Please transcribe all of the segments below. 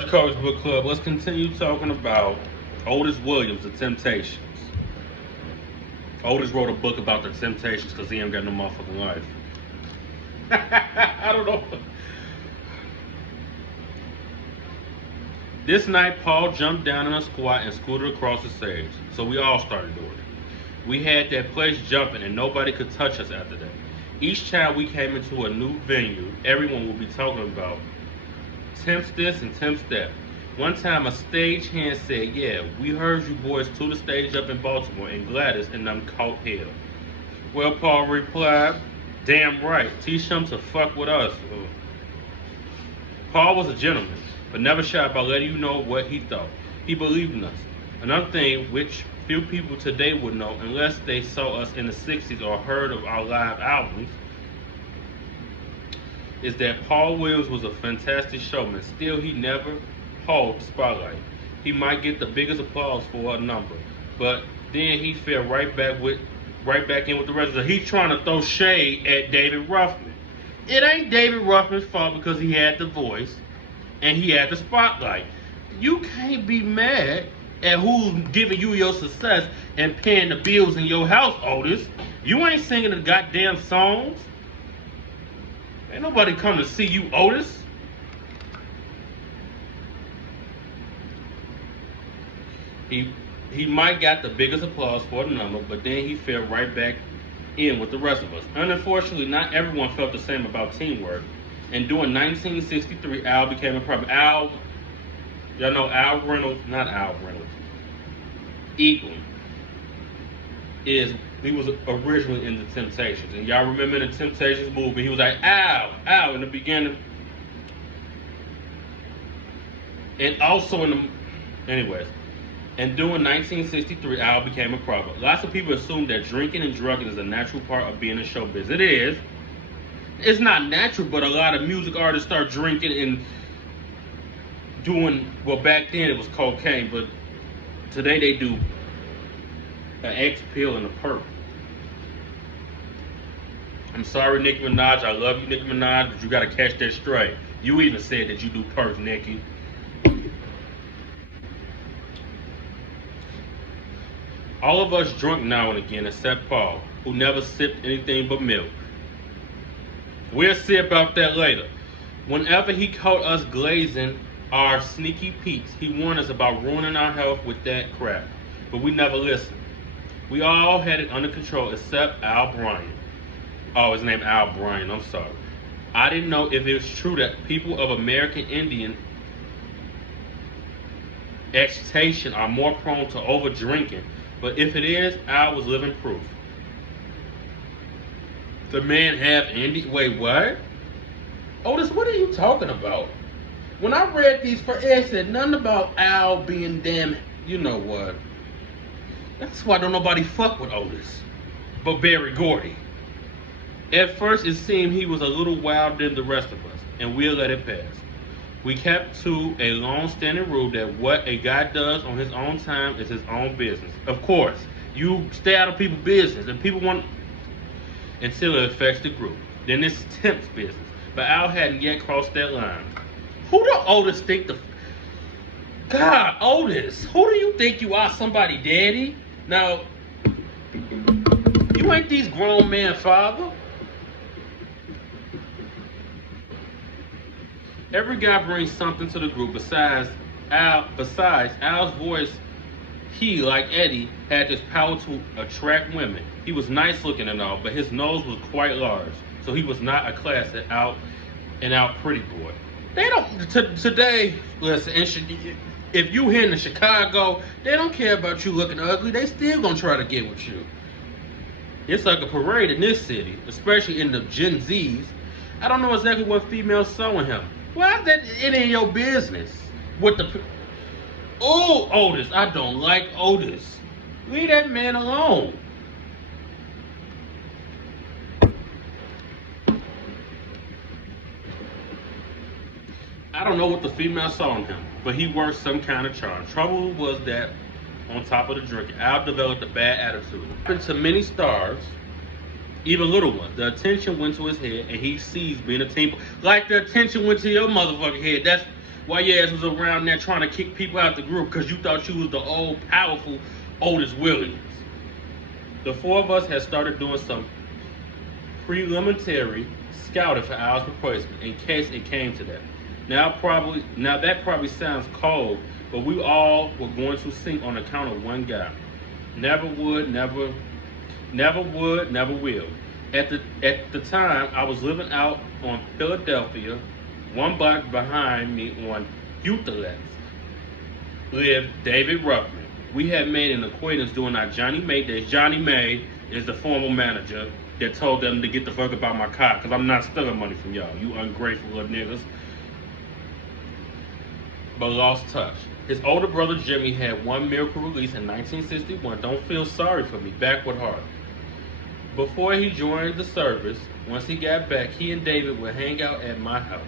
up, Jacoby's Book Club? Let's continue talking about Otis Williams, The Temptations. Otis wrote a book about the Temptations because he ain't got no motherfucking life. I don't know. This night, Paul jumped down in a squat and scooted across the stage, so we all started doing it. We had that place jumping and nobody could touch us after that. Each time we came into a new venue, everyone would be talking about Temps this and Temps that. One time a stagehand said, "Yeah, we heard you boys to the stage up in Baltimore and Gladys and them caught hell." Well, Paul replied, "Damn right, T-Shum to fuck with us." Paul was a gentleman, but never shy about letting you know what he thought. He believed in us. Another thing which few people today would know unless they saw us in the 60s or heard of our live albums is that Paul Williams was a fantastic showman. Still, he never hogged the spotlight. He might get the biggest applause for a number, but then he fell right back in with the rest of it. He's trying to throw shade at David Ruffin. It ain't David Ruffin's fault because he had the voice and he had the spotlight. You can't be mad at who's giving you your success and paying the bills in your house, Otis. You ain't singing the goddamn songs. Ain't nobody come to see you, Otis. He might got the biggest applause for the number, but then he fell right back in with the rest of us. Unfortunately, not everyone felt the same about teamwork. And during 1963, Al became a problem. Y'all know Al Reynolds, not Al Reynolds. Eagle he was originally in the Temptations, and y'all remember in the Temptations movie, he was like Al in the beginning, and also anyways. And during 1963, Al became a problem. Lots of people assume that drinking and drugging is a natural part of being in show business. It is. It's not natural, but a lot of music artists start drinking and doing, well, back then it was cocaine, but today they do an X pill and a perk. I'm sorry, Nicki Minaj. I love you, Nicki Minaj, but you gotta catch that straight. You even said that you do perks, Nicki. All of us drunk now and again, except Paul, who never sipped anything but milk. We'll see about that later. Whenever he caught us glazing our sneaky peeks, he warned us about ruining our health with that crap, but we never listened. We all had it under control except Al Bryant. Oh, his name Al Bryant, I'm sorry. I didn't know if it was true that people of American Indian excitation are more prone to over drinking, but if it is, Al was living proof. The man have Indian. Wait, what? Otis, what are you talking about? When I read these first, it said nothing about Al being damn. You know what? That's why don't nobody fuck with Otis, but Berry Gordy. At first, it seemed he was a little wilder than the rest of us, and we'll let it pass. We kept to a long-standing rule that what a guy does on his own time is his own business. Of course, you stay out of people's business, and people want until it affects the group. Then it's Temp's business. But Al hadn't yet crossed that line. Who do Otis think God, Otis, who do you think you are? Somebody daddy? Now, you ain't these grown man father. Every guy brings something to the group besides Al's voice. He, like Eddie, had this power to attract women. He was nice looking and all, but his nose was quite large, so he was not a class out pretty boy. They don't today. Listen, if you here in Chicago, they don't care about you looking ugly. They still gonna try to get with you. It's like a parade in this city, especially in the Gen Zs. I don't know exactly what females saw in him. Why is that it ain't your business? Oh, Otis, I don't like Otis. Leave that man alone. I don't know what the female saw in him, but he worked some kind of charm. Trouble was that, on top of the drinking, Al developed a bad attitude. Happened to many stars, even little ones. The attention went to his head, and he seized being a team. Like the attention went to your motherfucking head. That's while your ass was around there trying to kick people out the group because you thought you was the old, powerful Otis Williams. The four of us had started doing some preliminary scouting for Al's replacement in case it came to that. Now that probably sounds cold, but we all were going to sink on account of one guy. Never would, never will. At the time, I was living out on Philadelphia. One block behind me on Euthalex lived David Ruffman. We had made an acquaintance during our Johnny May days. Johnny May is the former manager that told them to get the fuck about my car because I'm not stealing money from y'all, you ungrateful little niggas. But lost touch. His older brother Jimmy had one miracle release in 1961. Don't feel sorry for me. Backward heart. Before he joined the service, once he got back, he and David would hang out at my house.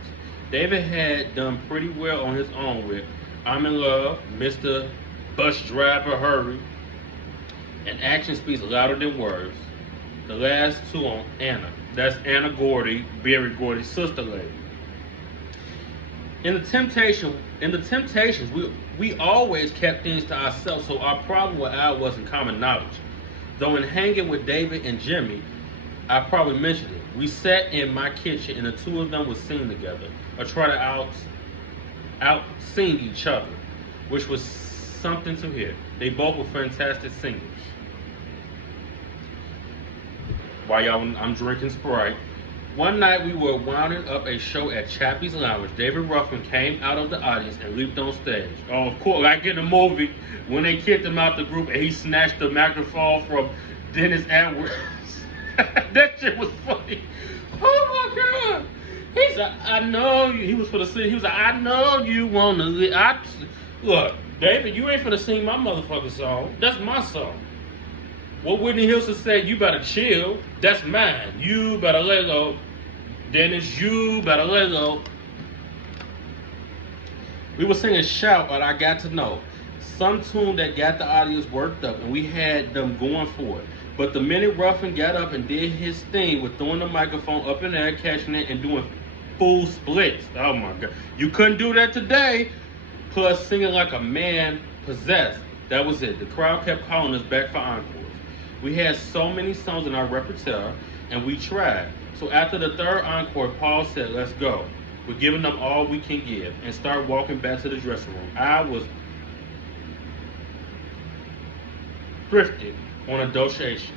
David had done pretty well on his own with I'm in Love, Mr. Bus Driver Hurry, and action speaks louder than words. The last two on Anna. That's Anna Gordy, Berry Gordy's sister lady. In the Temptations, we always kept things to ourselves, so our problem with Al wasn't common knowledge. Though in hanging with David and Jimmy, I probably mentioned it. We sat in my kitchen and the two of them would sing together, or try to out sing each other, which was something to hear. They both were fantastic singers. While I'm drinking Sprite. One night we were winding up a show at Chappie's Lounge. David Ruffin came out of the audience and leaped on stage. Oh, of course, like in the movie, when they kicked him out the group and he snatched the microphone from Dennis Edwards. That shit was funny. Oh my God. He said, I know you. He was for the sing. He was like, I know you want to. Look, David, you ain't finna sing my motherfucking song. That's my song. What Whitney Houston said, you better chill. That's mine. You better let go. Dennis, you better let go. We were singing Shout, but I got to know. Some tune that got the audience worked up, and we had them going for it. But the minute Ruffin got up and did his thing with throwing the microphone up in the air, catching it, and doing full splits. Oh my God. You couldn't do that today. Plus singing like a man possessed. That was it. The crowd kept calling us back for encores. We had so many songs in our repertoire, and we tried. So after the third encore, Paul said, let's go. We're giving them all we can give, and start walking back to the dressing room. I was thrifted on a dosation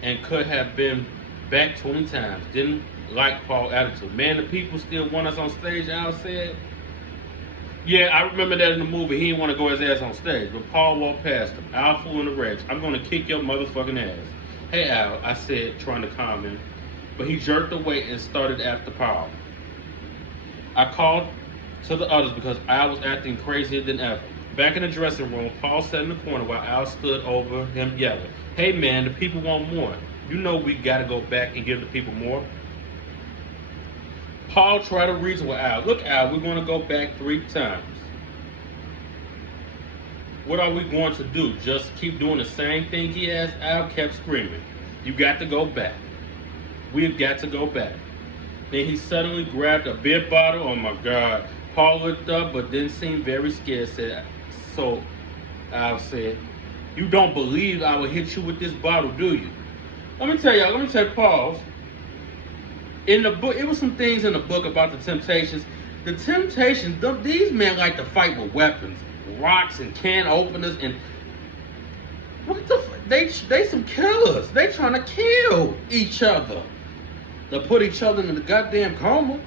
and could have been back 20 times. Didn't like Paul's attitude. Man, the people still want us on stage, Al said. Yeah, I remember that in the movie. He didn't want to go his ass on stage, but Paul walked past him. Al flew in the rage. I'm going to kick your motherfucking ass. Hey, Al, I said, trying to calm him. But he jerked away and started after Paul. I called to the others because Al was acting crazier than ever. Back in the dressing room, Paul sat in the corner while Al stood over him yelling, hey man, the people want more. You know we got to go back and give the people more. Paul tried to reason with Al. Look, Al, we're going to go back 3 times. What are we going to do? Just keep doing the same thing he asked? Al kept screaming. You got to go back. We've got to go back. Then he suddenly grabbed a beer bottle. Oh my God. Paul looked up but didn't seem very scared. So Al said, you don't believe I will hit you with this bottle, do you? Let me tell Paul. In the book, it was some things in the book about the Temptations. The Temptations, these men like to fight with weapons, rocks and can openers, and what the fuck? They some killers. They trying to kill each other. They put each other in the goddamn coma.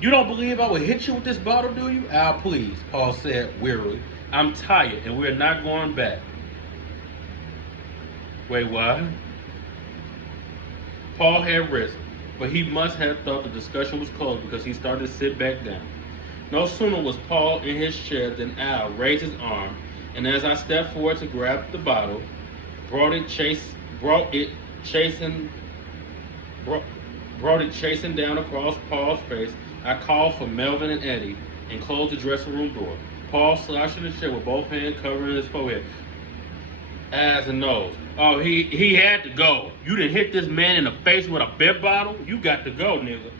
You don't believe I would hit you with this bottle, do you? Al, please, Paul said wearily. I'm tired and we're not going back. Wait, what? Paul had risen, but he must have thought the discussion was closed because he started to sit back down. No sooner was Paul in his chair than Al raised his arm, and as I stepped forward to grab the bottle, brought it chasing down across Paul's face, I called for Melvin and Eddie and closed the dressing room door. Paul slouched in the chair with both hands covering his forehead, eyes and nose. Oh, he had to go. You done hit this man in the face with a beer bottle? You got to go, nigga.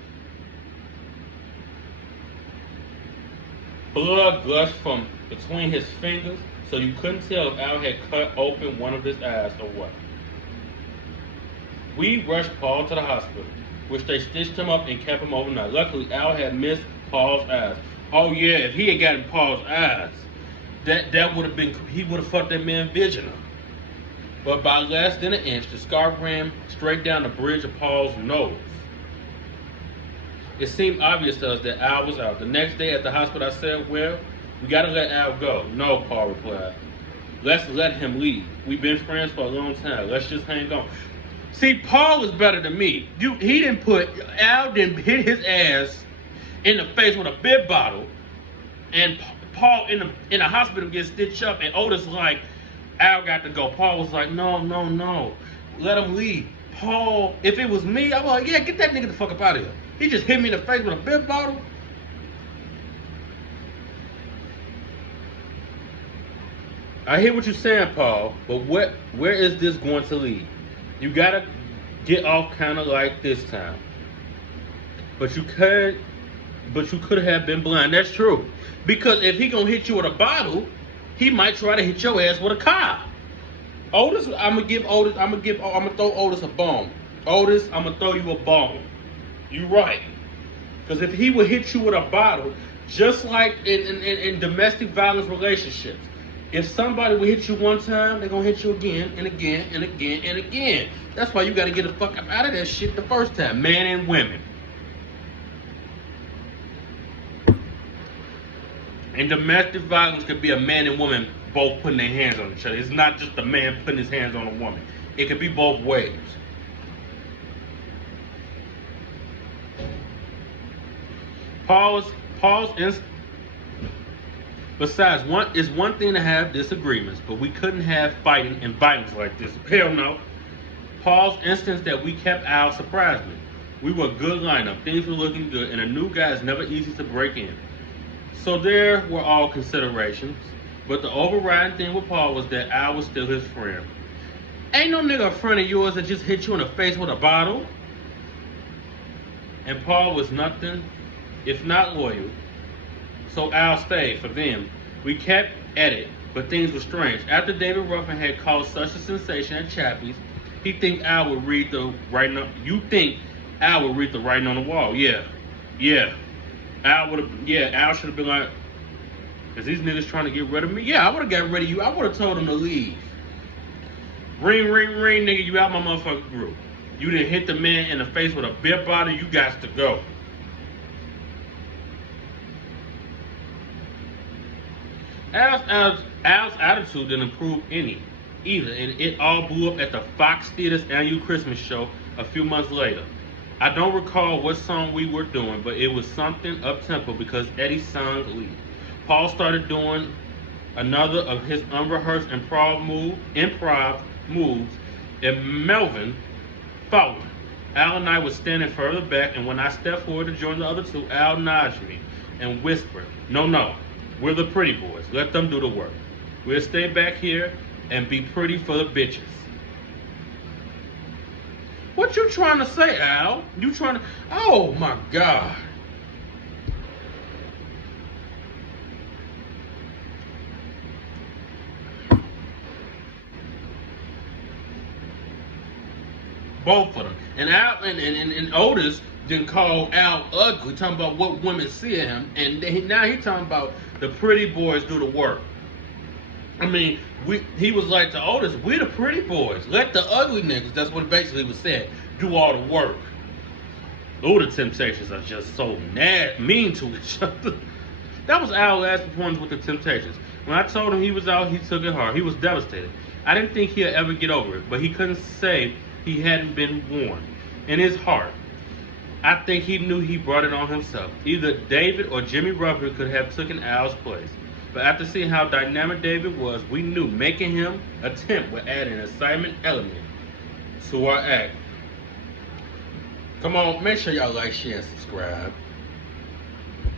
Blood gushed from between his fingers, so you couldn't tell if Al had cut open one of his eyes or what. We rushed Paul to the hospital, which they stitched him up and kept him overnight. Luckily, Al had missed Paul's eyes. Oh yeah, if he had gotten Paul's eyes, that would have been, he would have fucked that man vision up. But by less than an inch, the scar ran straight down the bridge of Paul's nose. It seemed obvious to us that Al was out. The next day at the hospital, I said, well, we gotta let Al go. No, Paul replied. Let's let him leave. We've been friends for a long time. Let's just hang on. See, Paul is better than me. Al didn't hit his ass in the face with a beer bottle, and Paul in the hospital gets stitched up, and Otis like, Al got to go. Paul was like, no, let him leave. Paul, if it was me, I was like, yeah, get that nigga the fuck up out of here. He just hit me in the face with a beer bottle. I hear what you're saying, Paul, but where is this going to lead? You gotta get off kind of like this time. But you could have been blind. That's true. Because if he gonna hit you with a bottle, he might try to hit your ass with a car. Otis, I'm gonna throw Otis a bone. Otis, I'm gonna throw you a bone. You right. Because if he would hit you with a bottle, just like in domestic violence relationships, if somebody will hit you one time, they're gonna hit you again and again and again and again. That's why you gotta get the fuck up out of that shit the first time, man and women. And domestic violence could be a man and woman both putting their hands on each other. It's not just a man putting his hands on a woman. It could be both ways. Besides, it's one thing to have disagreements, but we couldn't have fighting and violence like this. Hell no. Paul's instance that we kept Al surprised me. We were a good lineup. Things were looking good, and a new guy is never easy to break in. So there were all considerations, but the overriding thing with Paul was that Al was still his friend. Ain't no nigga a friend of yours that just hit you in the face with a bottle. And Paul was nothing if not loyal. So Al stayed for them. We kept at it, but things were strange. After David Ruffin had caused such a sensation at Chappie's, you think Al would read the writing on the wall. Yeah. Al should have been like, is these niggas trying to get rid of me? Yeah, I would have got rid of you. I would have told them to leave. Ring, nigga, you out my motherfucking group. You done hit the man in the face with a beer bottle, you got to go. Al's attitude didn't improve either, and it all blew up at the Fox Theater's annual Christmas show a few months later. I don't recall what song we were doing, but it was something up-tempo because Eddie sung lead. Paul started doing another of his unrehearsed improv moves, and Melvin followed. Al and I were standing further back, and when I stepped forward to join the other two, Al nudged me and whispered, no, we're the pretty boys. Let them do the work. We'll stay back here and be pretty for the bitches. What you trying to say, Al? Oh my God. Both of them. And Al and Otis didn't call Al ugly, talking about what women see in him, and now he talking about the pretty boys do the work. I mean, he was like to Otis, we the pretty boys. Let the ugly niggas, that's what basically was said, do all the work. Oh, the Temptations are just so mean to each other. That was Al's last performance with the Temptations. When I told him he was out, he took it hard. He was devastated. I didn't think he'd ever get over it, but he couldn't say he hadn't been warned. In his heart, I think he knew he brought it on himself. Either David or Jimmy Ruffin could have taken Al's place. But after seeing how dynamic David was, we knew making him attempt would add an excitement element to our act. Come on, make sure y'all like, share, and subscribe.